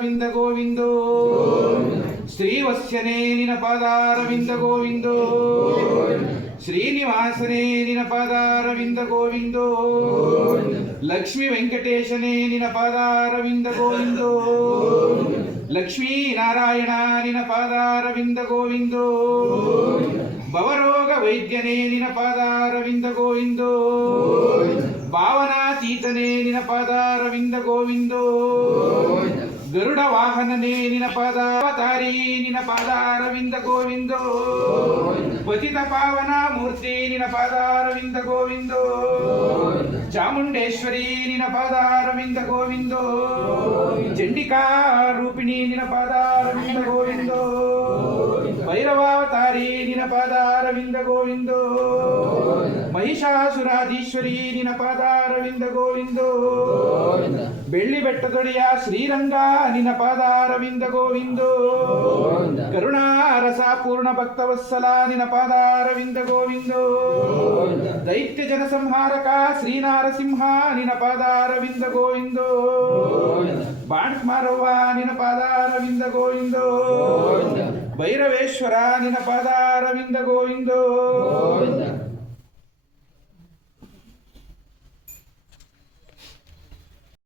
ಅರವಿಂದ ಗೋವಿಂದೋ ಶ್ರೀವತ್ಸನೇ ನಿನ ಪಾದಾರವಿಂದ ಗೋವಿಂದೋ ಶ್ರೀನಿವಾಸನೇ ನಿನ ಪಾದಾರವಿಂದ ಗೋವಿಂದೋ ಲಕ್ಷ್ಮೀ ವೆಂಕಟೇಶನೇ ನಿನ ಪಾದಾರವಿಂದ ಗೋವಿಂದೋ ಲಕ್ಷ್ಮೀ ನಾರಾಯಣ ನಿನ ಪಾದಾರವಿಂದ ಗೋವಿಂದೋ ಭವರೋಗ ವೈದ್ಯನೇ ನಿನ ಪಾದಾರವಿಂದ ಗೋವಿಂದೋ ಭಾವನಾತೀತನೇ ನಿನ ಪಾದಾರವಿಂದ ಗೋವಿಂದೋ ಗರುಡ ವಾಹನನೇ ನಿನ ಪಾದಾವತಾರಿ ನಿನ ಪಾದಾರವಿಂದ ಗೋವಿಂದೋ ಪತಿತ ಪಾವನ ಮೂರ್ತಿ ನಿನ ಪಾದಾರವಿಂದ ಗೋವಿಂದೋ ಚಾಮುಂಡೇಶ್ವರಿ ನಿನ ಪಾದಾರವಿಂದ ಗೋವಿಂದೋ ಚಂಡಿಕಾ ರೂಪಿಣಿ ನಿನ ಪಾದಾರವಿಂದ ಗೋವಿಂದೋ ಭೈರವಾವತಾರಿ ನಿನ ಪಾದಾರವಿಂದ ಗೋವಿಂದೋ ಮಹಿಷಾಸುರಾಧೀಶ್ವರಿ ನಿನ ಪಾದಾರವಿಂದ ಗೋವಿಂದೋ ಬೆಳ್ಳಿ ಬೆಟ್ಟದೊಡೆಯ ಶ್ರೀರಂಗ ನಿನ ಪಾದಾರವಿಂದ ಗೋವಿಂದೋ ಕರುಣಾರಸ ಪೂರ್ಣ ಭಕ್ತವತ್ಸಲ ನಿನ ಪಾದಾರವಿಂದ ಗೋವಿಂದೋ ದೈತ್ಯ ಜನ ಸಂಹಾರಕ ಶ್ರೀನಾರಸಿಂಹ ನಿನ ಪಾದಾರವಿಂದ ಗೋವಿಂದೋ ಬಾಣ್ಮಾರವ್ವ ನಿನ ಪಾದಾರವಿಂದ ಗೋವಿಂದೋ ಭೈರವೇಶ್ವರ ನಿನ ಪಾದಾರವಿಂದ ಗೋವಿಂದೋ